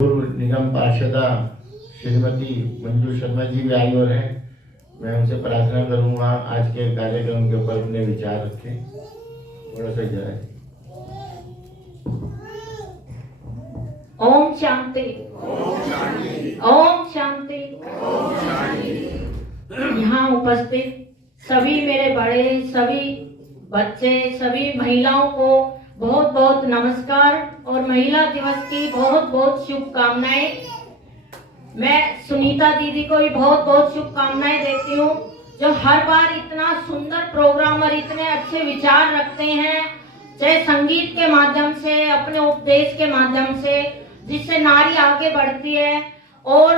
पूर्व निगम पार्षदा श्रीमती मंजू शर्मा जी भी आई और हैं। मैं उनसे प्रार्थना करूंगा आज के कार्यक्रम के ऊपर अपने विचार रखें। थोड़ा सा जाए। ओम शांति, ओम शांति। यहाँ उपस्थित सभी मेरे बड़े, सभी बच्चे, सभी महिलाओं को बहुत बहुत नमस्कार और महिला दिवस की बहुत बहुत शुभकामनाएं। मैं सुनीता दीदी को भी बहुत बहुत शुभकामनाएं देती हूँ, जो हर बार इतना सुंदर प्रोग्राम और इतने अच्छे विचार रखते हैं, चाहे संगीत के माध्यम से, अपने उपदेश के माध्यम से, जिससे नारी आगे बढ़ती है और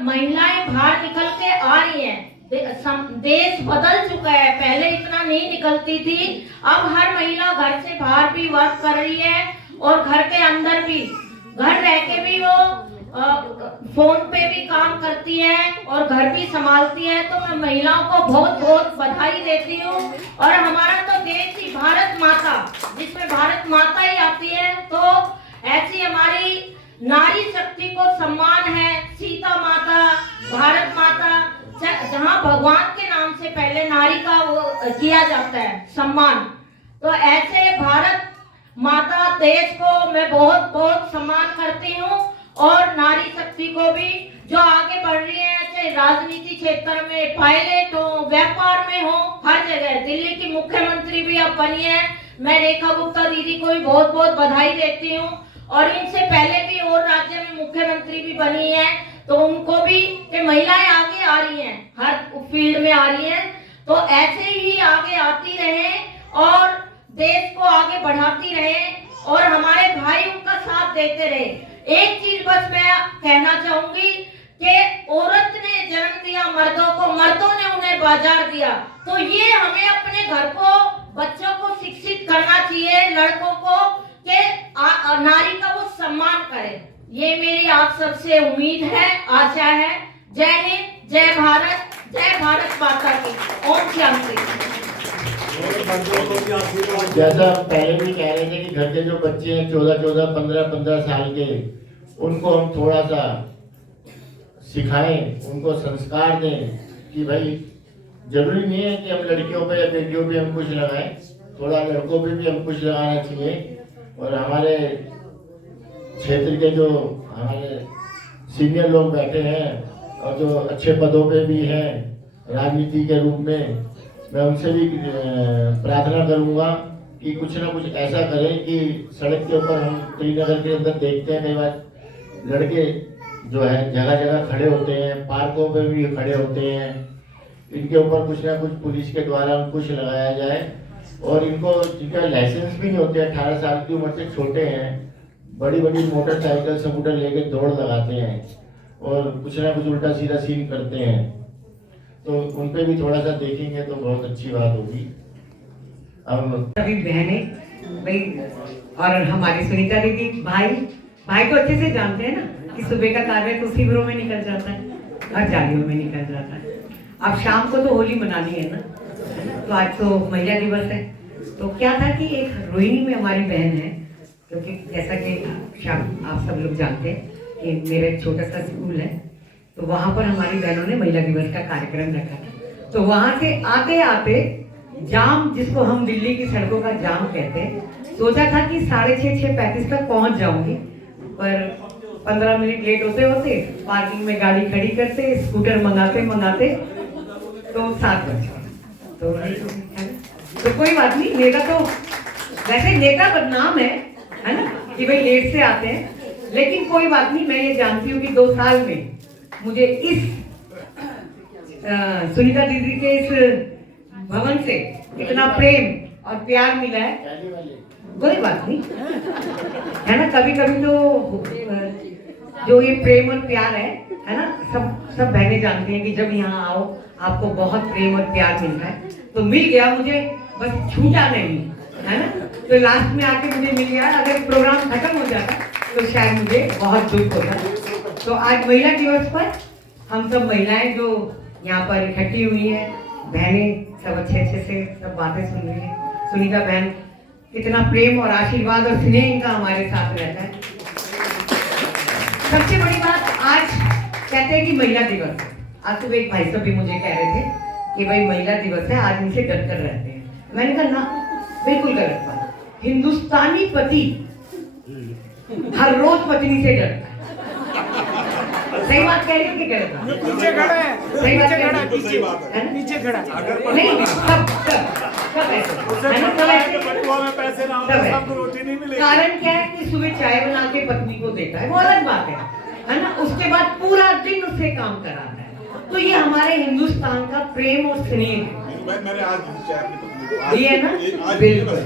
महिलाएं बाहर निकल के आ रही हैं। देश बदल चुका है, पहले इतना नहीं निकलती थी, अब हर महिला घर से बाहर भी वर्क कर रही है और घर के अंदर भी, घर रह के भी वो फोन पे भी काम करती है और घर भी संभालती है। तो मैं महिलाओं को बहुत बहुत बधाई देती हूँ। और हमारा तो देश ही भारत माता, जिसमें भारत माता ही आती है, तो ऐसी हमारी नारी शक्ति को सम्मान है। सीता माता, भारत माता, जहाँ भगवान के नाम से पहले नारी का वो किया जाता है सम्मान, तो ऐसे भारत माता देश को मैं बहुत बहुत सम्मान करती हूँ। और नारी शक्ति को भी जो आगे बढ़ रही है, चाहे राजनीति क्षेत्र में, पायलट हो, व्यापार में हो, हर जगह। दिल्ली की मुख्यमंत्री भी अब बनी है। मैं रेखा गुप्ता दीदी को भी बहुत बहुत बधाई देती हूँ। और इनसे पहले भी और राज्य में मुख्यमंत्री भी बनी है, तो उनको भी कि महिलाएं आगे आ रही हैं, हर फील्ड में आ रही हैं। तो ऐसे ही आगे आती रहे और देश को आगे बढ़ाती रहे और हमारे भाई उनका साथ देते रहे। एक चीज बस मैं कहना चाहूंगी कि औरत ने जन्म दिया मर्दों को, मर्दों ने उन्हें बाजार दिया। तो ये हमें अपने घर को, बच्चों को शिक्षित करना चाहिए, लड़कों को, कि नारी का वो सम्मान करे। ये मेरी आप सबसे उम्मीद है, आशा है। जय हिंद, जय भारत, जय भारत माता की। ओम शांति। जैसा पहले भी कह रहे थे कि घर के जो बच्चे हैं 14-14, 15-15 साल के, उनको हम थोड़ा सा सिखाएं, उनको संस्कार दें कि भाई जरूरी नहीं है कि हम लड़कियों पे या बेटियों पे अंकुश लगाएं, थोड़ा लड़कों पे भी अंकुश लगाना चाहिए। और हमारे क्षेत्र के जो हमारे सीनियर लोग बैठे हैं और जो अच्छे पदों पे भी हैं राजनीति के रूप में, मैं उनसे भी प्रार्थना करूंगा कि कुछ ना कुछ ऐसा करें कि सड़क के ऊपर, हम श्रीनगर के अंदर देखते हैं कई बार लड़के जो है जगह जगह खड़े होते हैं, पार्कों पे भी खड़े होते हैं, इनके ऊपर कुछ ना कुछ पुलिस के द्वारा अंकुश लगाया जाए। और इनको, जिनका लाइसेंस भी नहीं होते, 18 साल की उम्र से छोटे हैं, बड़ी बड़ी मोटरसाइकिल स्कूटर लेके दौड़ लगाते हैं और कुछ ना कुछ उल्टा सीधा सीन करते हैं, तो उन पे भी थोड़ा सा देखेंगे तो बहुत अच्छी बात होगी। अब सभी बहनें भाई और हमारी सुनीता दीदी, भाई को अच्छे से जानते हैं ना कि सुबह का कार्य तो शिविरों में निकल जाता है और जालियों में निकल जाता है। अब शाम को तो होली मनानी है ना, तो आज तो महिला दिवस है। तो क्या था कि एक रोहिणी में हमारी बहन है, क्योंकि जैसा कि आप सब लोग जानते हैं कि मेरा एक छोटा सा स्कूल है, तो वहाँ पर हमारी बहनों ने महिला दिवस का कार्यक्रम रखा था। तो वहाँ से आते आते जाम, जिसको हम दिल्ली की सड़कों का जाम कहते हैं, सोचा था कि 6:35 तक पहुँच जाऊंगी, पर 15 मिनट लेट होते होते पार्किंग में गाड़ी खड़ी करते, स्कूटर मंगाते तो 7 बज गए। तो कोई बात नहीं, नेता तो वैसे नेता बदनाम है ना, कि भाई लेट से आते हैं, लेकिन कोई बात नहीं। मैं ये जानती हूँ कि 2 साल में मुझे इस सुनीता दीदी के इस भवन से इतना प्रेम और प्यार मिला है, कोई बात नहीं है ना। कभी कभी तो जो ये प्रेम और प्यार है ना, सब बहनें जानती हैं कि जब यहाँ आओ आपको बहुत प्रेम और प्यार मिलता है। तो मिल गया मुझे, बस छूटा नहीं, है ना। तो लास्ट में आके मुझे मिल गया। अगर प्रोग्राम खत्म हो जाता तो शायद मुझे बहुत दुख होता। तो आज महिला दिवस पर हम सब महिलाएं जो यहाँ पर इकट्ठी हुई हैं, बहनें सब अच्छे से सब बातें सुन रही हैं। सुनीता बहन, इतना प्रेम और आशीर्वाद और स्नेह इनका हमारे साथ रहता है। सबसे बड़ी बात, आज कहते हैं कि महिला दिवस है। आज सुबह एक भाई साहब भी मुझे कह रहे थे कि भाई महिला दिवस है, आज इनसे डर कर रहते हैं। मैंने कहा ना, बिल्कुल गलत बात। हिंदुस्तानी पति हर रोज पत्नी से डरता है। सही बात कह रही हूँ कि गलत बात? पीछे खड़ा है, सही बात पीछे कह खड़ा रही है, हूँ? है ना? पीछे खड़ा है। नहीं, कब ऐसे? है ना, कब ऐसे? में पैसे ना हो तब है। सबको रोटी नहीं मिलेगी। कारण क्या है कि सुबह चाय बना के पत्नी को देता है, वो अलग बात है ना। उसके बाद पूरा दिन उससे काम कराता है। तो ये हमारे हिंदुस्तान का प्रेम और स्नेह है। मैंने आज ये है ना, बिल्कुल,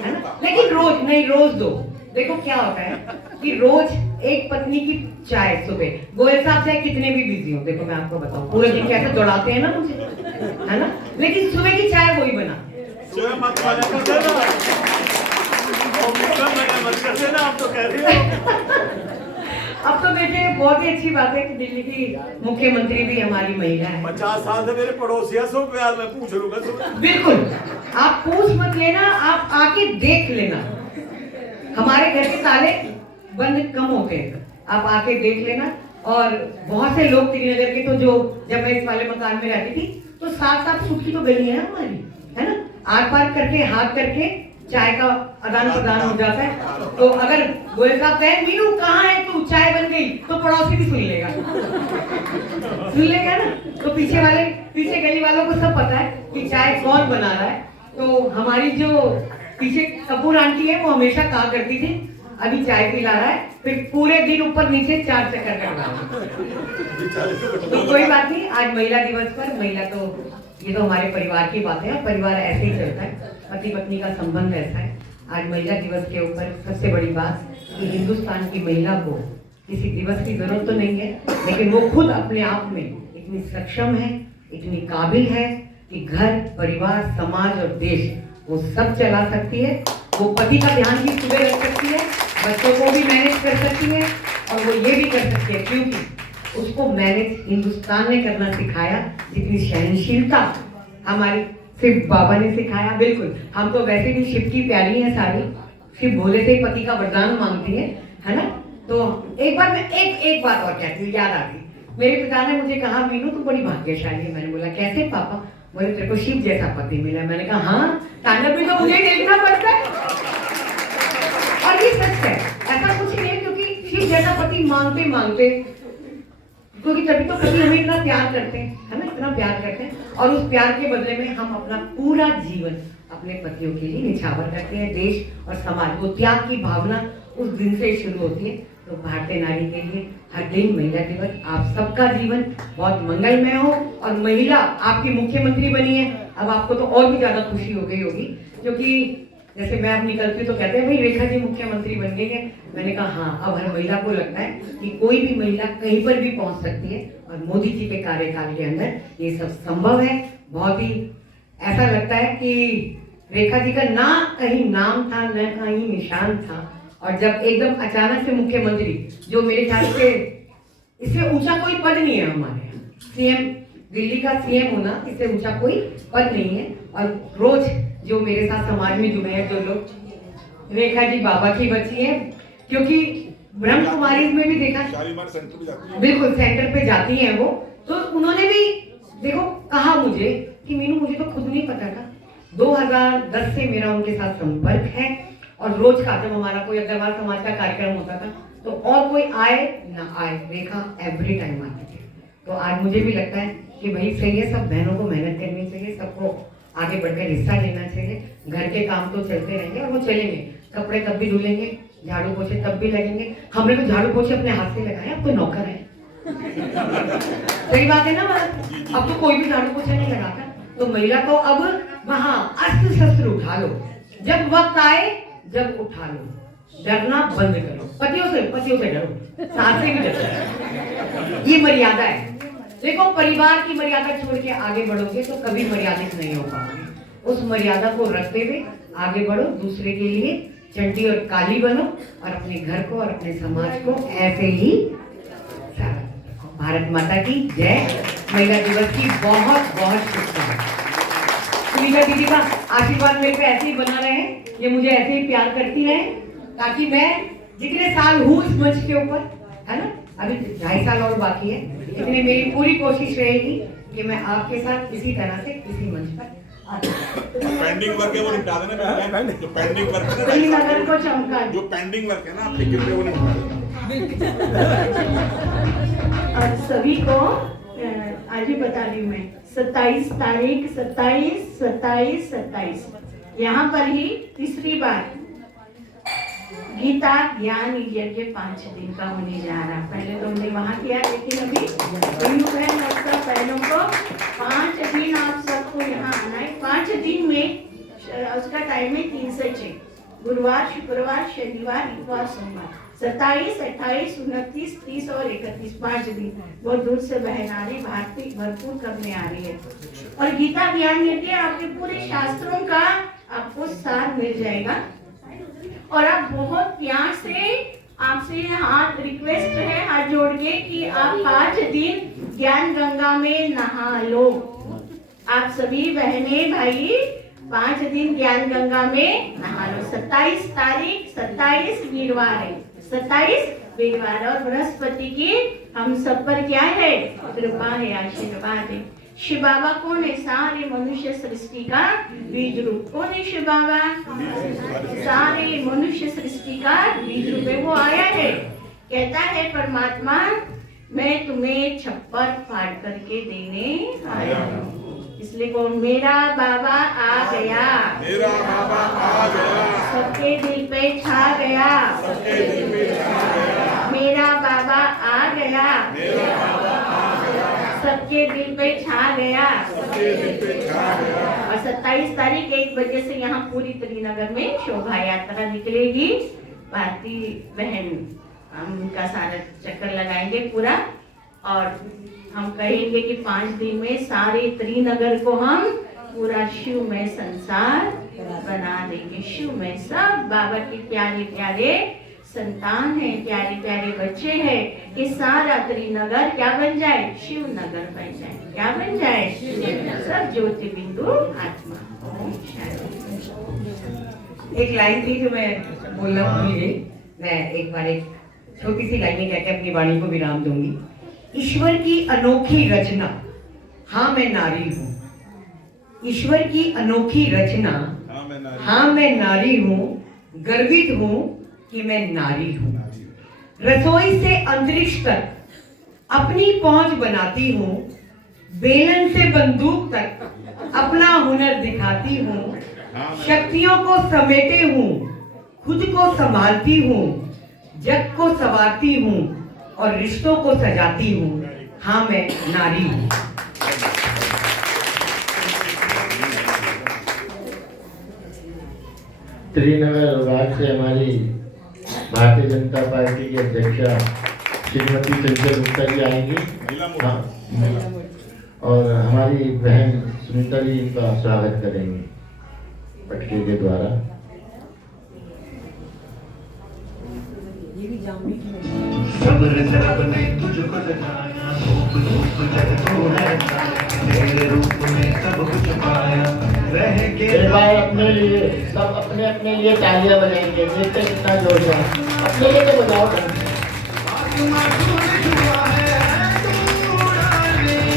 है ना। लेकिन रोज नहीं, रोज दो। देखो क्या होता है कि रोज एक पत्नी की चाय सुबह, गोयल साहब चाहे कितने भी बिजी हो, देखो मैं आपको बताऊं, पूरे दिन कैसे दौड़ाते हैं ना मुझे, है ना। लेकिन सुबह की चाय वही बना। मत कर देना, मत कर देना, आप तो कह रही हो। अब तो देखिए बहुत ही अच्छी बात है कि दिल्ली की मुख्यमंत्री भी हमारी महिला है। 50 साल से मेरे पड़ोसिया सो प्यार में पूछ लूंगा। बिल्कुल, आप पूछ मत लेना, आप आके देख लेना। हमारे घर के ताले बंद कम होते हैं, आप आके देख लेना। और बहुत से लोग श्रीनगर के, तो जो जब मैं इस वाले मकान में रहती थी तो 7-7 फुट की तो गली है हमारी, है ना। आर पार करके हाथ करके चाय का आदान प्रदान हो जाता है। तो अगर गोयल साहब कहें मीनू कहाँ है तू, चाय बन गई, तो पड़ोसी भी सुन लेगा, सुन लेगा ना। तो पीछे गली वालों को सब पता है कि चाय कौन बना रहा है। तो हमारी जो पीछे कपूर आंटी है वो हमेशा कहा करती थी अभी चाय पिला रहा है, फिर पूरे दिन ऊपर नीचे 4 चक्कर करवा। तो कोई बात नहीं, आज महिला दिवस पर महिला, तो ये तो हमारे परिवार की बात है, परिवार ऐसे ही चलता है, पति पत्नी का संबंध ऐसा है। आज महिला दिवस के ऊपर सबसे बड़ी बात कि हिंदुस्तान की महिला को किसी दिवस की जरूरत तो नहीं है, लेकिन वो खुद अपने आप में इतनी सक्षम है, इतनी काबिल है कि घर, परिवार, समाज और देश वो सब चला सकती है। वो पति का ध्यान भी सुबह रख सकती है, बच्चों को भी मैनेज कर सकती है, और वो ये भी कर सकती है क्योंकि उसको मैनेज हिंदुस्तान ने करना सिखाया। जितनी सहनशीलता हमारी सिर्फ बाबा ने सिखाया। बिल्कुल, हम तो वैसे भी शिव की प्यारी है सारी, शिव भोले से पति का वरदान मांगती है ना। तो एक बार मैं एक बात और कहती हूँ, याद आ गई। मेरे पिता ने मुझे कहा मीनू तू बड़ी भाग्यशाली है। मैंने बोला कैसे पापा? बोले तेरे को शिव जैसा पति मिला। मैंने कहा हाँ, तांडव भी तो मुझे देखना पड़ता है। और ये सच है, ऐसा कुछ नहीं है, क्योंकि शिव जैसा पति मांगते मांगते, क्योंकि तभी तो पति हमें इतना प्यार करते हैं, है ना, इतना प्यार करते हैं। और उस प्यार के बदले में हम अपना पूरा जीवन अपने पतियों के लिए निछावर करते हैं। देश और समाज को त्याग की भावना उस दिन से शुरू होती है। तो भारतीय नारी के लिए हर दिन महिला दिवस। आप सबका जीवन बहुत मंगलमय हो, और महिला आपकी मुख्यमंत्री बनी है, अब आपको तो और भी ज्यादा खुशी हो गई होगी, क्योंकि जैसे मैं अब निकलती हूँ तो कहते हैं भाई रेखा जी मुख्यमंत्री बन गई है। मैंने कहा हाँ, अब हर महिला को लगता है कि कोई भी महिला कहीं पर भी पहुंच सकती है, और मोदी जी के कार्यकाल के अंदर ये सब संभव है। बहुत ही ऐसा लगता है कि रेखा जी का ना कहीं नाम था, न कहीं निशान था, और जब एकदम अचानक से मुख्यमंत्री, जो मेरे ख्याल से इससे ऊंचा कोई पद नहीं है हमारे यहाँ, सीएम, दिल्ली का सीएम होना, इससे ऊंचा कोई पद नहीं है। और रोज जो मेरे साथ समाज में जुड़े हैं जो लोग, रेखा जी बाबा की बच्ची है, क्योंकि ब्रह्म कुमारी में भी देखा, बिल्कुल सेंटर पे जाती हैं वो। तो उन्होंने भी देखो कहा मुझे कि मीनू मुझे तो खुद नहीं पता था, 2010 से मेरा उनके साथ संपर्क है। और रोज का जब हमारा कोई अग्रवाल समाज का कार्यक्रम होता था तो और कोई आए ना आए, रेखा एवरी टाइम आती थी। तो आज मुझे भी लगता है कि भाई सही है, सब बहनों को मेहनत करनी चाहिए, सबको आगे बढ़कर हिस्सा लेना चाहिए। घर के काम तो चलते रहेंगे और वो चलेंगे, कपड़े तब भी धुलेंगे, झाड़ू पोछे तब भी लगेंगे। हमने तो झाड़ू पोछे अपने हाथ से लगाए, अब तो नौकर है। सही बात है ना बात? अब तो कोई भी झाड़ू पोछा नहीं लगाता। तो महिला को अब वहां अस्त्र शस्त्र उठा लो, जब वक्त आए जब उठा लो, डरना बंद करो। पतियों से डरो, सास से भी डरो, ये मर्यादा है। देखो परिवार की मर्यादा छोड़ के आगे बढ़ोगे तो कभी मर्यादित नहीं हो पाओगे। उस मर्यादा को रखते हुए आगे बढ़ो, दूसरे के लिए चंटी और काली बनो, और अपने घर को और अपने समाज को ऐसे ही। भारत माता की जय। महिला दिवस की बहुत बहुत शुभकामनाएं। सुनीता दीदी का आशीर्वाद मेरे पे ऐसे ही बना रहे, ये मुझे ऐसे ही प्यार करती रहे, ताकि मैं जितने साल हूँ इस मंच के ऊपर, है ना, अभी 2.5 साल और बाकी है, इसलिए मेरी पूरी कोशिश रहेगी कि मैं आपके साथ इसी तरह से किसी मंच पर आती रहूं। पेंडिंग वर्क है वो निपटा देना पहले। जो पेंडिंग वर्क है कहीं ना, नगर को चमका जो पेंडिंग वर्क है ना आपके गिर पे वो निपटा देना। और सभी को आज ही बता रही हूँ मैं, 27 तारीख 27 यहाँ पर ही तीसरी बार गीता ज्ञान यज्ञ 5 दिन का होने जा रहा। पहले तो हमने वहाँ किया, लेकिन अभी बहन और सब बहनों को 5 दिन आप सबको यहाँ आना है। 5 दिन में उसका टाइम है 3 से 6, गुरुवार, शुक्रवार, शनिवार, इतवार, सोमवार। 27, 28, 29, 30 और 31 5 दिन। बहुत दूर से बहन आ रही, भारती भरपूर करने आ रही है। और गीता ज्ञान यज्ञ आपके पूरे शास्त्रों का आपको सार मिल जाएगा। और आप बहुत प्यार से, आपसे हाथ रिक्वेस्ट है, हाथ जोड़ के कि आप 5 दिन ज्ञान गंगा में नहा लो। आप सभी बहनें भाई 5 दिन ज्ञान गंगा में नहा लो। 27 तारीख 27 वीरवार है, 27 वीरवार। और बृहस्पति की हम सब पर क्या है? कृपा है, आशीर्वाद है। शिव बाबा कौन है? सारे मनुष्य सृष्टि का बीज रूप। कौन है शिव बाबा? सारे मनुष्य सृष्टि का बीज रूप है। वो आया है, कहता है परमात्मा, मैं तुम्हें छप्पर फाड़ करके देने आया हूँ। इसलिए कौन? मेरा बाबा आ गया, मेरा बाबा आ गया, सबके दिल पे छा गया, सबके दिल पे छा गया, मेरा बाबा आ गया, मेरा बाबा आ गया, सबके दिल पे छा गया, सबके दिल पे छा गया। और 27 तारीख 1 बजे से यहाँ पूरी त्रिनगर में शोभा यात्रा निकलेगी। भारती बहन हम उनका सारा चक्कर लगाएंगे पूरा, और हम कहेंगे कि 5 दिन में सारे त्रिनगर को हम पूरा शिवमय संसार बना देंगे। शिवमय सब बाबा के प्यारे प्यारे संतान है, प्यारे प्यारे बच्चे हैं कि सारा त्रिनगर क्या बन जाए? शिव नगर बन जाए। क्या बन जाए? सब ज्योति बिंदु आत्मा। एक लाइन थी जो मैं बोलना भूल गई, मैं एक बार एक छोटी सी लाइन में कहकर अपनी वाणी को विराम दूंगी। ईश्वर की अनोखी रचना, हाँ मैं नारी हूँ। ईश्वर की अनोखी रचना, हाँ मैं नारी हूँ। गर्वित हूँ कि मैं नारी हूँ। रसोई से अंतरिक्ष तक अपनी पहुंच बनाती हूँ। बेलन से बंदूक तक अपना हुनर दिखाती हूँ। शक्तियों को समेटे हूँ, खुद को संभालती हूँ, जग को संवारती हूँ और रिश्तों को सजाती हूँ। हाँ मैं नारी हूँ। त्रिनगर विभाग से हमारी भारतीय जनता पार्टी की अध्यक्षा श्रीमती चंचल गुप्ता जी आएंगी। हाँ, और हमारी बहन सुनीता जी का स्वागत करेंगे पटके के द्वारा। सब्र से रब ने तुझको दिखाया, धूप धूप जग तू है, तेरे रूप में सब कुछ पाया। रह के एक बार अपने लिए, सब अपने अपने लिए तालियां बजाएंगे। देखते कितना जोश है। अपने लिए तो बजाओ।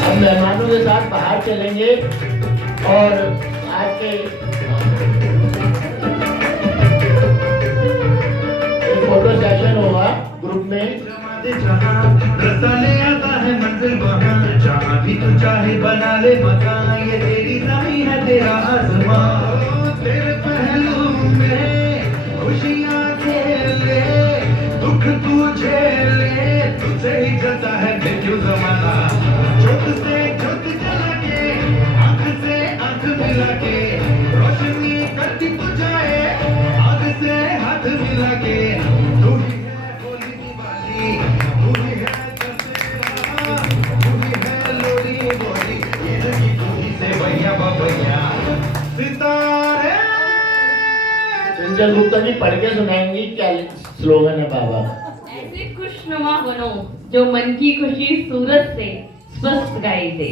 हम मेहमानों के साथ बाहर चलेंगे और आज के एक फोटो सेशन होगा ग्रुप में। रास्ता ले आता है मंजिल वहाँ, जहाँ भी तू चाहे बना ले मकान। ये तेरी ज़मीन है तेरा आसमां, तेरे पहलू में खुशियाँ खेले, दुख तू झेले, तुझसे ही चलता है मृत्यु ज़माना। ज्योत से ज्योत जला के, आँख से आँख मिला के, रोशनी करती तू जाए, आग से हाथ मिला के। तू ही है होली दिवाली, तू ही है दशहरा, तू ही है लोरी बोली, ईद की तू ही से भैया बबैया सितारे। चंचल गुप्ता जी पढ़ के सुनाएंगी क्या स्लोगन है बाबा। ऐसे खुशनुमा बनो जो मन की खुशी सूरत से स्वस्थ गाई दे।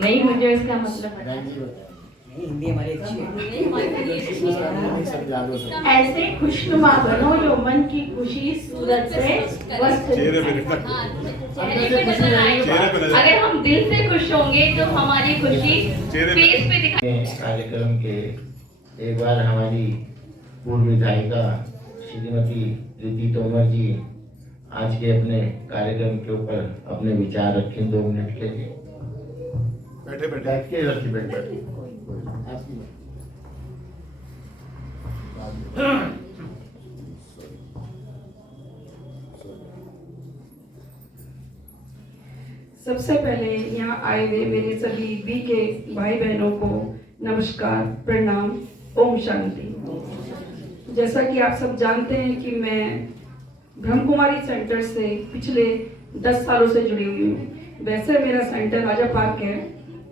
नहीं, मुझे इसका मतलब बताओ। हिंदी हमारी अच्छी है। सब याद हो सकता ऐसे खुशनुमा बनो जो मन की खुशी सूरत से वस्त चेहरे पे दिखता चेहरे पे नजर आए। चेहरे पे नजर आए। अगर हम दिल से खुश होंगे तो हमारी खुशी चेहरे पे- फेस पे दिखा। कार्यक्रम के एक बार हमारी पूर्व विधायिका श्रीमती प्रीति तोमर जी आज के अपने कार्यक्रम के ऊपर अपने विचार रखें 2 मिनट के लिए। बैठे बैठे बैठ के रखी बैठ बैठ सबसे पहले यहाँ आए हुए मेरे सभी बी के भाई बहनों को नमस्कार, प्रणाम, ओम शांति। जैसा कि आप सब जानते हैं कि मैं ब्रह्म कुमारी सेंटर से पिछले 10 सालों से जुड़ी हुई हूँ। वैसे मेरा सेंटर राजा पार्क है,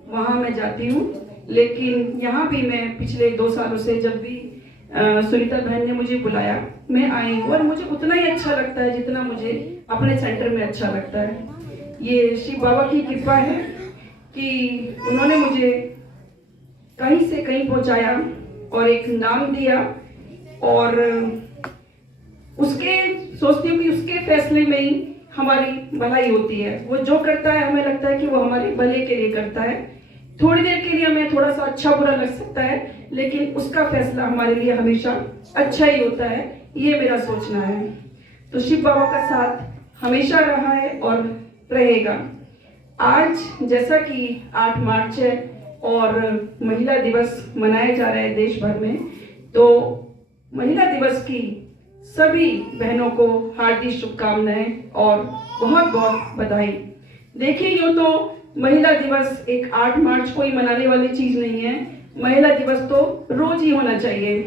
वहाँ मैं जाती हूँ, लेकिन यहाँ भी मैं पिछले 2 सालों से जब भी सुनीता बहन ने मुझे बुलाया मैं आई हूँ, और मुझे उतना ही अच्छा लगता है जितना मुझे अपने सेंटर में अच्छा लगता है। ये शिव बाबा की कृपा है कि उन्होंने मुझे कहीं से कहीं पहुंचाया और एक नाम दिया, और उसके सोचती हूँ कि उसके फैसले में ही हमारी भलाई होती है। वो जो करता है हमें लगता है कि वो हमारे भले के लिए करता है। थोड़ी देर के लिए हमें थोड़ा सा अच्छा बुरा लग सकता है, लेकिन उसका फैसला हमारे लिए हमेशा अच्छा ही होता है, ये मेरा सोचना है। तो शिव बाबा का साथ हमेशा रहा है और रहेगा। आज जैसा कि 8 मार्च है और महिला दिवस मनाया जा रहा है देश भर में, तो महिला दिवस की सभी बहनों को हार्दिक शुभकामनाएं और बहुत बहुत बधाई। देखिए, यूँ तो महिला दिवस एक 8 मार्च को ही मनाने वाली चीज़ नहीं है। महिला दिवस तो रोज ही होना चाहिए,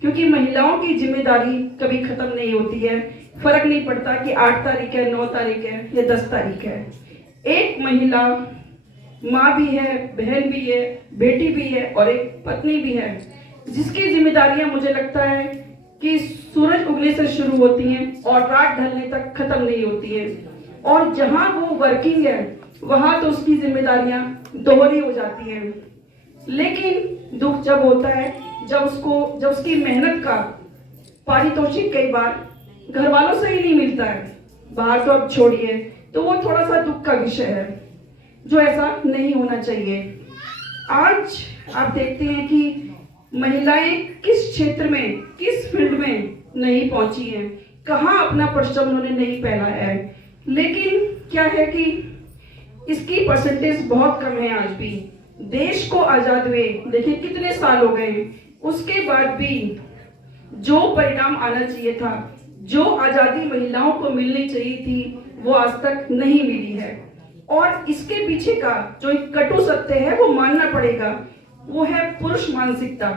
क्योंकि महिलाओं की जिम्मेदारी कभी खत्म नहीं होती है। फर्क नहीं पड़ता कि 8 तारीख है, 9 तारीख है या 10 तारीख है। एक महिला माँ भी है, बहन भी है, बेटी भी है और एक पत्नी भी है, जिसकी जिम्मेदारियां मुझे लगता है कि सूरज उगने से शुरू होती हैं और रात ढलने तक खत्म नहीं होती है। और जहां वो वर्किंग है वहां तो उसकी जिम्मेदारियां दोहरी हो जाती हैं। लेकिन दुख जब होता है जब उसकी मेहनत का पारितोषिक कई बार घर वालों से ही नहीं मिलता है, बाहर तो अब छोड़िए, तो वो थोड़ा सा दुख का विषय है, जो ऐसा नहीं होना चाहिए। आज आप देखते हैं कि महिलाएं किस क्षेत्र में, किस फील्ड में नहीं पहुंची हैं, कहाँ अपना परचम उन्होंने नहीं फैलाया है। लेकिन क्या है कि इसकी परसेंटेज बहुत कम है। आज भी देश को आजाद हुए देखिए कितने साल हो गए, उसके बाद भी जो परिणाम आना चाहिए था, जो आजादी महिलाओं को मिलनी चाहिए थी, वो आज तक नहीं मिली है। और इसके पीछे का जो एक कटु सत्य है वो मानना पड़ेगा, वो है पुरुष मानसिकता।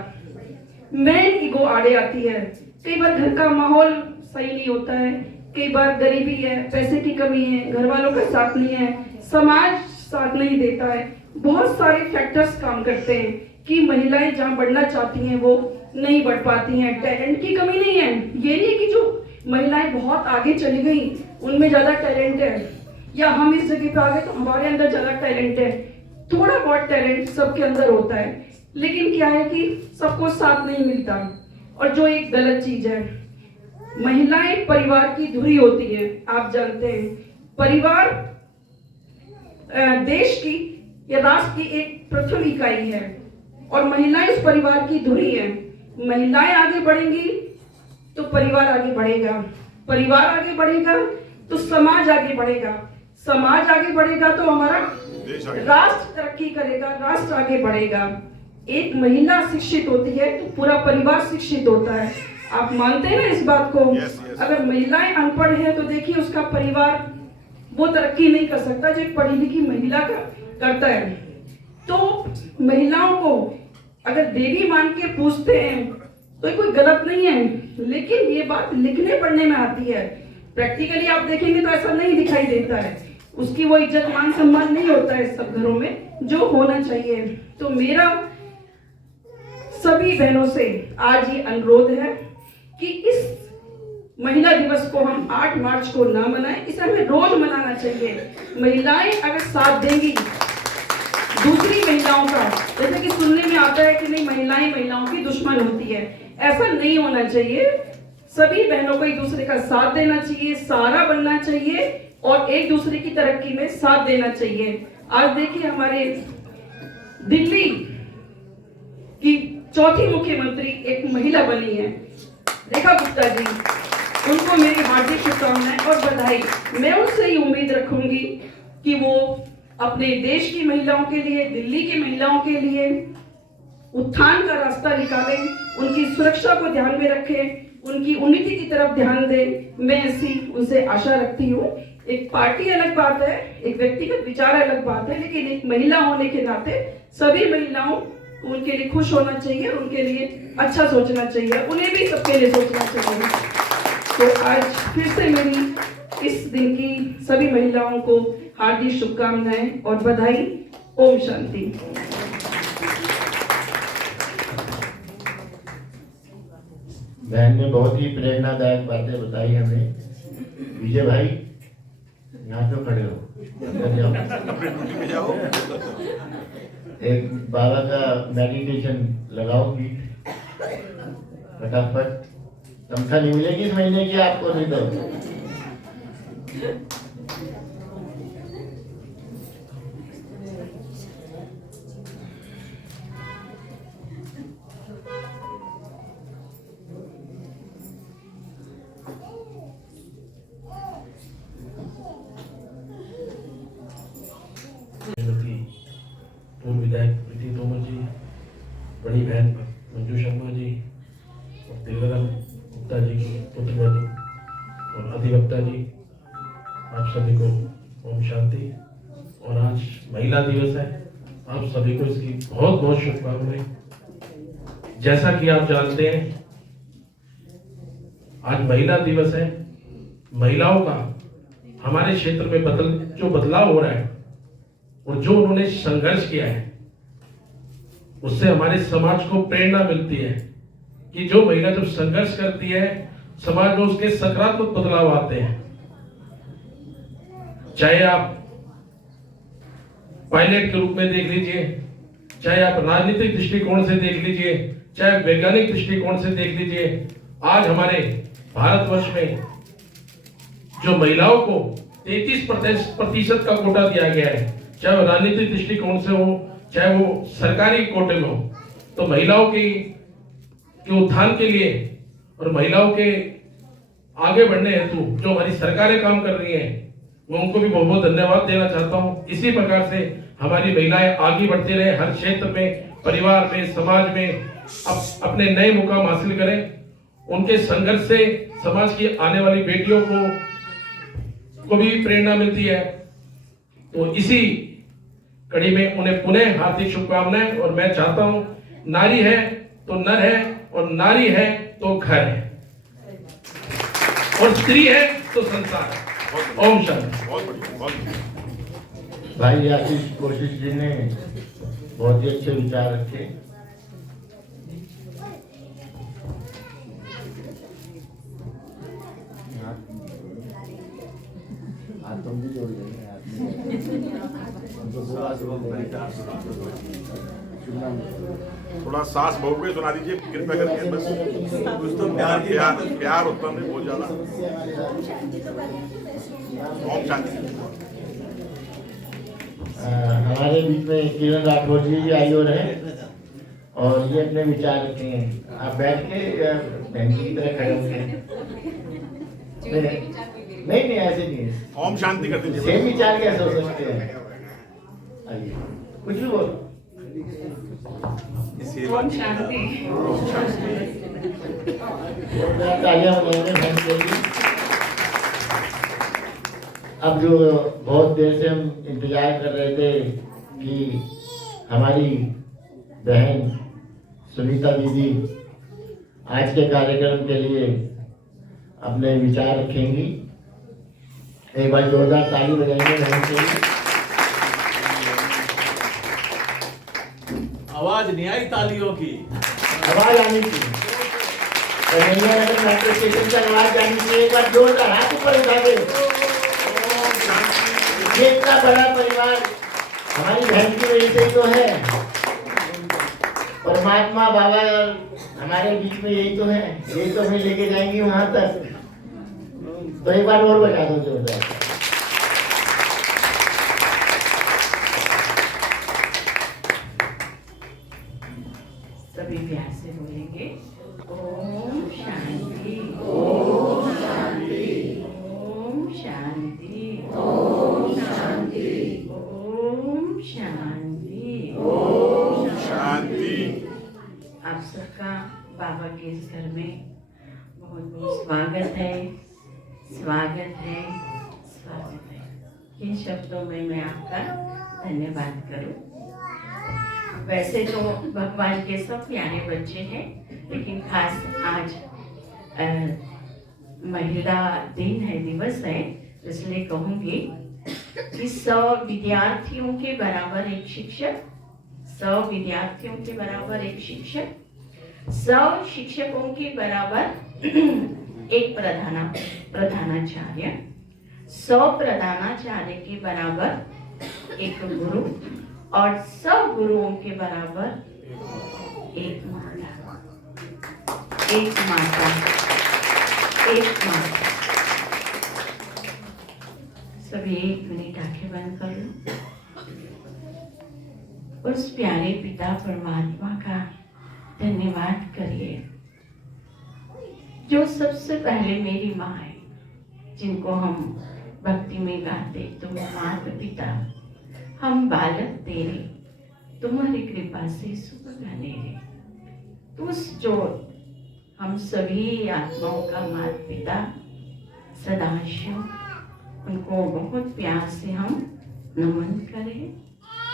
मैन ईगो आड़े आती है। कई बार घर का माहौल सही नहीं होता है, कई बार गरीबी है, पैसे की कमी है, घर वालों का साथ नहीं है, समाज साथ नहीं देता है। बहुत सारे फैक्टर्स काम करते हैं कि महिलाएं जहां बढ़ना चाहती हैं वो नहीं बढ़ पाती हैं। टैलेंट की कमी नहीं है, ये नहीं कि जो महिलाएं बहुत आगे चली गई उनमें ज्यादा टैलेंट है, या हम इस जगह पे आ गए तो हमारे अंदर ज्यादा टैलेंट है। थोड़ा बहुत टैलेंट सबके अंदर होता है, लेकिन क्या है कि सबको साथ नहीं मिलता। और जो एक गलत चीज है, महिलाएं परिवार की धुरी होती है। आप जानते हैं परिवार देश की या राष्ट्र की एक प्रथम इकाई है, और महिलाएं उस परिवार की धुरी है। महिलाएं आगे बढ़ेंगी तो परिवार आगे बढ़ेगा, परिवार आगे बढ़ेगा तो समाज आगे बढ़ेगा, समाज आगे बढ़ेगा तो हमारा राष्ट्र तरक्की करेगा, राष्ट्र आगे बढ़ेगा। एक महिला शिक्षित होती है तो पूरा परिवार शिक्षित होता है। आप मानते हैं ना इस बात को? अगर महिलाएं अनपढ़ है तो देखिए उसका परिवार वो तरक्की नहीं कर सकता जो एक पढ़ी लिखी महिला का करता है। तो महिलाओं को अगर देवी मान के पूछते हैं तो कोई गलत नहीं है, लेकिन ये बात लिखने पढ़ने में आती है। प्रैक्टिकली आप देखेंगे तो ऐसा नहीं दिखाई देता है, उसकी वो इज्जत मान सम्मान नहीं होता है सब घरों में जो होना चाहिए। तो मेरा सभी बहनों से आज ये अनुरोध है कि इस महिला दिवस को हम 8 मार्च को ना मनाएं, इसे हमें रोज मनाना चाहिए। महिलाएं अगर साथ देंगी, दूसरी महिलाओं का, जैसे कि सुनने में आता है कि नहीं महिलाएं महिलाओं की दुश्मन होती है, ऐसा नहीं होना चाहिए। सभी बहनों को एक दूसरे का साथ देना चाहिए, सहारा बनना चाहिए और एक दूसरे की तरक्की में साथ देना चाहिए। आज देखिए हमारे दिल्ली की चौथी मुख्यमंत्री एक महिला बनी है, रेखा गुप्ता जी, उनको मेरी हार्दिक शुभकामनाएं और बधाई। मैं उनसे ही उम्मीद रखूंगी कि वो अपने देश की महिलाओं के लिए, दिल्ली की महिलाओं के लिए उत्थान का रास्ता निकालें, उनकी सुरक्षा को ध्यान में रखें, उनकी उन्नति की तरफ ध्यान दें। मैं ऐसी उनसे आशा रखती हूँ। एक पार्टी अलग बात है, एक व्यक्तिगत विचार अलग बात है, लेकिन एक महिला होने के नाते सभी महिलाओं को उनके लिए खुश होना चाहिए, उनके लिए अच्छा सोचना चाहिए, उन्हें भी सबके लिए सोचना चाहिए। तो आज फिर से मेरी इस दिन की सभी महिलाओं को हार्दिक शुभकामनाएं और बधाई। ओम शांति। बहन ने बहुत ही प्रेरणादायक बातें बताई हमें। विजय भाई यहाँ तो खड़े हो, इधर जाओ। एक बाबा का मेडिटेशन लगाओगी फटाफट। तनख्वाह नहीं मिलेगी इस महीने की आपको, नहीं तो पूर्व विधायक प्रीति तोमर जी, बड़ी बहन मंजू शर्मा जी और तिलकराम गुप्ता जी की पुत्रवधू और अधिवक्ता जी, आप सभी को ओम शांति। और आज महिला दिवस है, आप सभी को इसकी बहुत बहुत शुभकामनाएं। जैसा कि आप जानते हैं आज महिला दिवस है। महिलाओं का हमारे क्षेत्र में जो बदलाव हो रहा है और जो उन्होंने संघर्ष किया है, उससे हमारे समाज को प्रेरणा मिलती है कि जो महिला जब संघर्ष करती है, समाज में उसके सकारात्मक बदलाव आते हैं। चाहे आप पायलट के रूप में देख लीजिए, चाहे आप राजनीतिक दृष्टिकोण से देख लीजिए, चाहे वैज्ञानिक दृष्टिकोण से देख लीजिए। आज हमारे भारतवर्ष में जो महिलाओं को 33% का कोटा दिया गया है, चाहे वो राजनीतिक दृष्टिकोण से हो, चाहे वो सरकारी कोटे में हो, तो महिलाओं के उत्थान के लिए और महिलाओं के आगे बढ़ने हेतु जो हमारी सरकारें काम कर रही हैं, मैं उनको भी बहुत बहुत धन्यवाद देना चाहता हूं। इसी प्रकार से हमारी महिलाएं आगे बढ़ती रहे, हर क्षेत्र में, परिवार में, समाज में अपने नए मुकाम हासिल करें। उनके संघर्ष से समाज की आने वाली बेटियों को भी प्रेरणा मिलती है। तो इसी कड़ी में उन्हें पुनः हार्दिक शुभकामनाएं। और मैं चाहता हूं, नारी है तो नर है, और नारी है तो घर है, और स्त्री है तो संसार है। ओम शांति। बहुत बढ़िया, बहुत बढ़िया। भाई आशीष कोशिश जी ने बहुत ही अच्छे विचार रखे। तुम भी जोड़ देंगे, थोड़ा सास बहू पे सुना दीजिए कृपया करके, बस कुछ तो प्यार उत्पन्न है बहुत ज्यादा। ओम शांति। हमारे बीच में किरण राठौर जी भी आई और है, और ये अपने विचार रखे हैं। आप बैठ के बहन की तरह खड़े होंगे। नहीं नहीं, ऐसे नहीं है। ओम शांति कर दीजिए। सेम विचार कैसे हो सकते हैं? आइए, कुछ भी बोलो। ओम शांति। तालियां बजाएंगे बहन के लिए। अब जो बहुत देर से हम इंतजार कर रहे थे कि हमारी बहन सुनीता दीदी आज के कार्यक्रम के लिए अपने विचार रखेंगी। एक बार जोरदार ताली बजाएंगे बहन के लिए। आवाज नहीं आई तालियों की, आवाज आनी चाहिए। मेट्रो स्टेशन से आवाज आनी चाहिए। एक बार जोरदार हाथ ऊपर उठा दे। ये इतना बड़ा परिवार हमारी बहन की वजह से तो है। परमात्मा बाबा हमारे बीच में यही तो है, यही तो हमें लेके जाएंगे वहां तक। तो एक बार और बजा दो जोरदार। सभी प्यार से बोलेंगे ओम शांति, ओम शांति, ओम शांति, ओम शांति, ओम शांति, ओम शांति। आप सबका बाबा के इस घर में बहुत बहुत स्वागत है, स्वागत है, स्वागत है। इन शब्दों में मैं आपका धन्यवाद करूं। वैसे तो भगवान के सब प्यारे बच्चे हैं, लेकिन खास आज महिला दिन है, दिवस है, इसलिए कहूंगी कि 100 विद्यार्थियों के बराबर एक शिक्षक, 100 विद्यार्थियों के बराबर एक शिक्षक, 100 शिक्षकों के बराबर एक प्रधानाचार्य, 100 प्रधानाचार्य के बराबर एक गुरु और 100 गुरुओं के बराबर एक माता, एक माता, एक माता। सभी 1 मिनट आंखें बंद कर लो। उस प्यारे पिता परमात्मा का धन्यवाद करिए जो सबसे पहले मेरी माँ है, जिनको हम भक्ति में गाते, तुम माता पिता हम बालक तेरे, तुम्हारी कृपा से सुख घनेरे। तो उस जो हम सभी आत्माओं का माता पिता सदाशिव, उनको बहुत प्यार से हम नमन करें,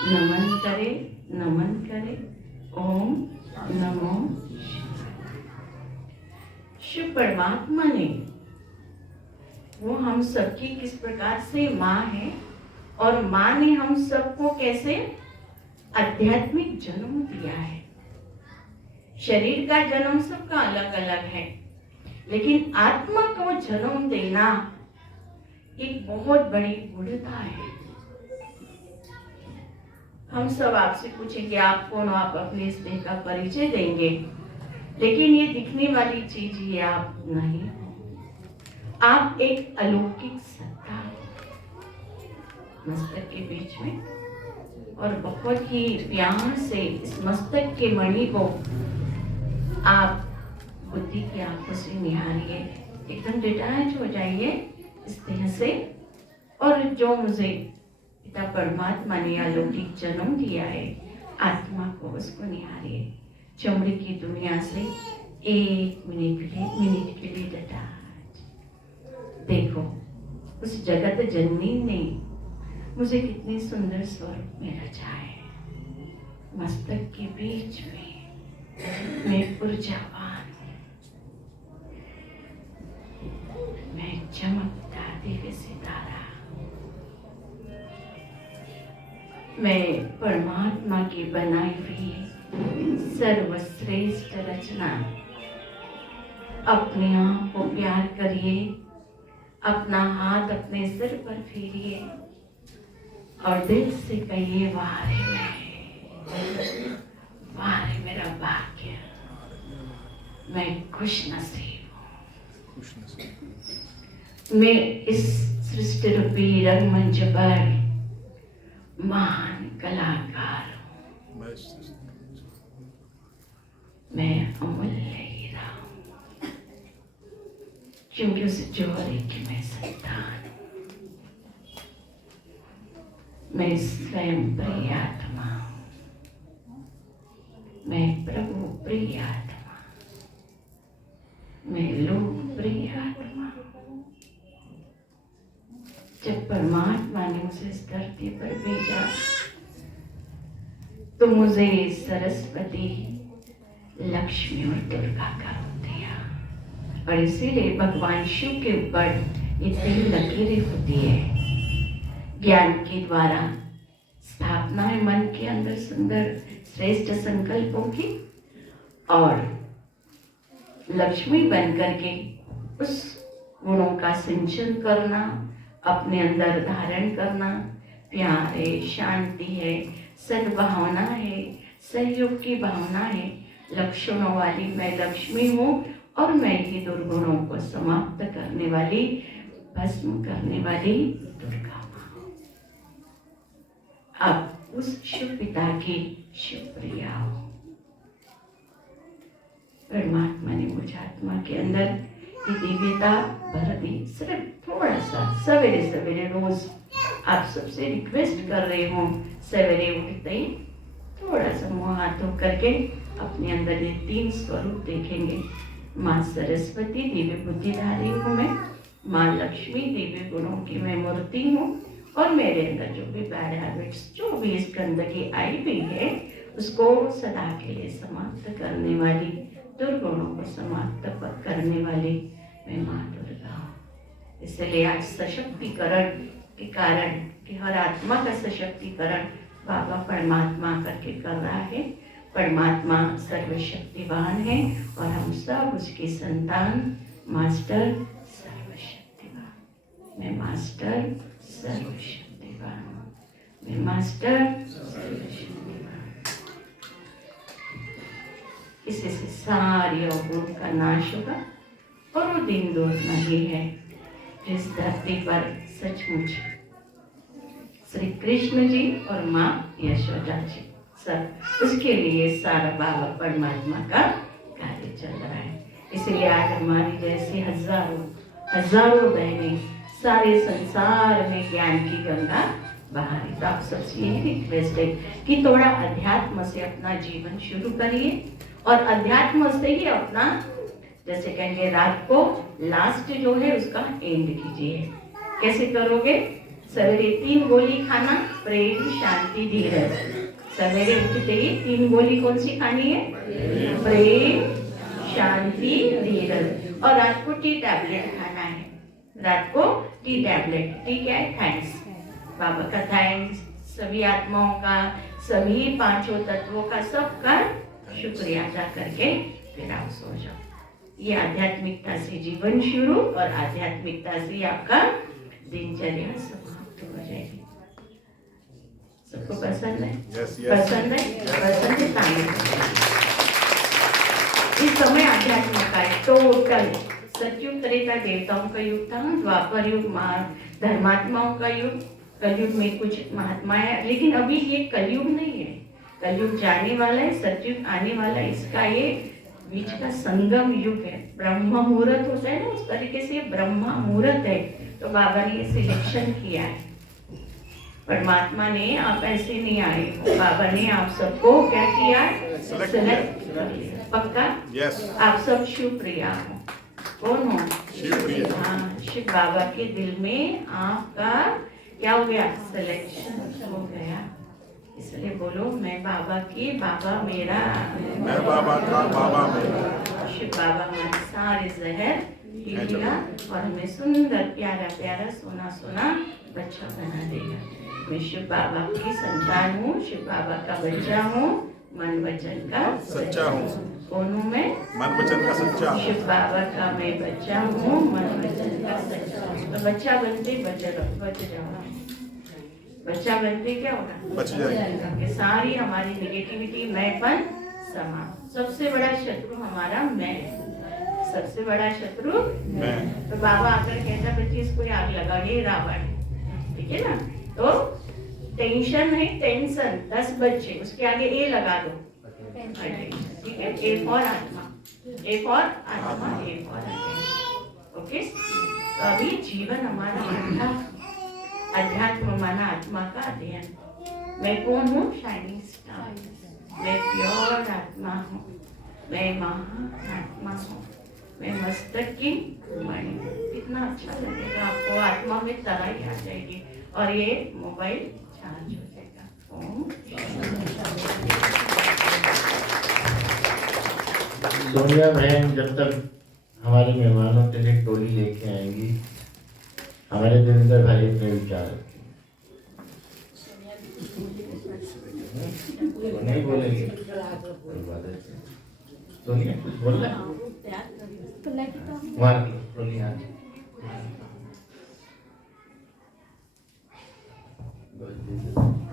नमन करें, नमन करें। ओम नमो शिव परमात्मा ने, वो हम सबकी किस प्रकार से माँ है और माँ ने हम सबको कैसे आध्यात्मिक जन्म दिया है। शरीर का जन्म सबका अलग अलग है, लेकिन आत्मा को जन्म देना एक बहुत बड़ी गुणता है। हम सब आपसे पूछेंगे आप कौन हो, आप अपने स्नेह का परिचय देंगे, लेकिन ये दिखने वाली चीज ये आप नहीं हो। आप एक अलौकिक सत्ता मस्तक के बीच में, और बहुत ही प्यार से इस मस्तक के मणि को आप बुद्धि की आंखों से निहारिए, एकदम डिटैच हो जाइए इस तरह से। और जो मुझे पिता परमात्मा ने अलौकिक जन्म दिया है, आत्मा को, उसको निहारिए। चमड़ी की दुनिया से 1 मिनट के लिए डिटैच। देखो उस जगत जननी ने मुझे कितनी सुंदर स्वरूप में रचा है। मस्तक के बीच में मैं ऊर्जावान हूँ, मैं चमकता दिव्य सितारा, मैं परमात्मा की बनाई हुई सर्वश्रेष्ठ रचना। अपने आप को प्यार करिए, अपना हाथ अपने सिर पर फेरिए और दिल से कहिए वारे वारे मेरा भाग्य, मैं खुश नसीब हूँ। मैं इस सृष्टि रूपी रंगमंच पर महान कलाकार हूँ। मैं अमूल्य हीरा हूँ, क्योंकि उस जोड़े की मैं संतान हूँ। मैं स्वयं प्रिय आत्मा हूँ, मैं प्रभु प्रिय आत्मा, मैं लोक प्रिय आत्मा हूँ। जब परमात्मा ने मुझे इस धरती पर भेजा तो मुझे सरस्वती, लक्ष्मी और दुर्गा का रूप दिया, और इसीलिए भगवान शिव के ऊपर ये 3 लकीरें होती है। ज्ञान के द्वारा स्थापना है मन के अंदर सुंदर श्रेष्ठ संकल्पों की, और लक्ष्मी बन करके उस गुणों का सिंचन करना, अपने अंदर धारण करना, प्यार है, शांति है, सद्भावना है, सहयोग की भावना है। लक्षणों वाली मैं लक्ष्मी हूँ और मैं ही दुर्गुणों को समाप्त करने वाली, भस्म करने वाली दुर्गा माँ हूँ। अब उस शिव पिता की शिवप्रिया हो। परमात्मा ने मुझ आत्मा के अंदर की दिव्यता भर दी। सिर्फ थोड़ा सा सवेरे सवेरे रोज आप सबसे रिक्वेस्ट कर रही हूँ, सवेरे उठते ही थोड़ा सा मुँह हाथ धो करके अपने अंदर ये 3 स्वरूप देखेंगे। माँ सरस्वती दिव्य बुद्धिधारी हूँ मैं, माँ लक्ष्मी दिव्य गुणों की मैं मूर्ति हूँ, और मेरे अंदर जो भी बैड हैबिट्स, जो भी इस गंदगी आई हुई है, उसको सदा के लिए समाप्त करने वाली, दुर्गुणों को समाप्त करने वाली मैं माँ दुर्गा हूँ। इसलिए आज सशक्तिकरण के कारण कि हर आत्मा का सशक्तिकरण बाबा परमात्मा करके कर रहा है। परमात्मा सर्वशक्तिवान है और हम सब उसकी संतान। मास्टर सर्वशक्तिवान, मैं मास्टर सर्वशक्तिवान हूँ, मैं मास्टर सर्वशक्तिवान। इससे सारी अवगुण का नाश होगा और वो दिन दूर नहीं है जिस धरती पर सचमुच श्री कृष्ण जी और माँ यशोदा जी सब, उसके लिए सारा बाबा परमात्मा का कार्य चल रहा है। इसलिए आज हमारी जैसी हजारों बहनें सारे संसार में ज्ञान की गंगा बहा रही। तो आप सबसे यही रिक्वेस्ट है कि थोड़ा अध्यात्म से अपना जीवन शुरू करिए, और अध्यात्म से ही अपना, जैसे कहेंगे, रात को लास्ट जो है उसका एंड कीजिए। कैसे करोगे? सवेरे 3 गोली खाना, प्रेम शांति धीरज। सवेरे उठते ही 3 गोली कौन सी खानी है? प्रेम शांति धीरज। और रात को टी टैबलेट खाना है, रात को टी टैबलेट। ठीक है, थैंक्स बाबा का, थैंक्स सभी आत्माओं का, सभी 5 तत्वों का, सबका शुक्रिया अदा करके फिर आप सो जाओ। ये आध्यात्मिकता से जीवन शुरू, और आध्यात्मिकता से आपका दिनचर्या समाप्त हो जाएगी। सबको पसंद है? Yes, yes. पसंद है? पसंद है, तारीफ करें। इस समय आध्यात्म का टोटल सतयुग त्रेता देवताओं का युग था, द्वापर युग धर्मात्माओं का युग, कलयुग में कुछ महात्माएं है, लेकिन अभी ये कलयुग नहीं है। कलयुग जाने वाला है, सतयुग आने वाला है। इसका ये बीच का संगम युग है। ब्रह्म मुहूर्त होता है ना, उस तरीके से ब्रह्मा मुहूर्त है। तो बाबा ने ये सिलेक्शन किया है। परमात्मा ने, आप ऐसे नहीं आए हो, बाबा ने आप सबको क्या किया? सिलेक्ट कर लिया। पक्का? यस। आप सब शिव प्रिया हो। कौन हो? शिव प्रिया। हाँ, शिव बाबा के दिल में आपका क्या हो गया? सिलेक्शन हो गया। इसलिए बोलो, मैं बाबा की, बाबा मेरा, मैं बाबा का, बाबा मेरा। शिव बाबा हमारे सारे जहर पी लिया और हमें सुंदर प्यारा प्यारा सोना सोना बच्चा बना देगा। मैं शिव बाबा की संतान हूँ, शिव बाबा का बच्चा हूँ, मन वचन का सच्चा हूँ। कौन हूँ मैं? मन वचन का सच्चा। शिव बाबा का मैं बच्चा हूँ, मन वचन का सच्चा। तो बच्चा बनते बच जाओ। बच्चा बनते क्या होगा? बच जाएंगे। सारी हमारी नेगेटिविटी, मैंपन समाप्त। सबसे बड़ा शत्रु हमारा मैं, सबसे बड़ा शत्रु मैं। तो बाबा आकर कहता, बच्चे इसको आग लगा, ये रावण, ठीक है ना? तो टेंशन है, टेंशन 10 बच्चे, उसके आगे ए लगा दो, ठीक है? एक और आत्मा, एक और आत्मा, एक और आत्मा। ओके, तो अभी जीवन हमारा अध्यात्म माना आत्मा का अध्ययन। मैं कौन हूँ? Shining star. मैं प्योर आत्मा हूँ, मैं महाआत्मा हूँ, मैं मस्तक की मणि हूँ। कितना अच्छा लगेगा आपको, आत्मा में तराई आ जाएगी और ये मोबाइल चार्ज हो जाएगा। ओम सोनिया बहन जब तक हमारे मेहमानों के लिए टोली लेके आएंगी, हमारे देवेंद्र भाई अपने विचार तो नहीं बोलेंगे। सोनिया कुछ बोलना? बस ठीक है।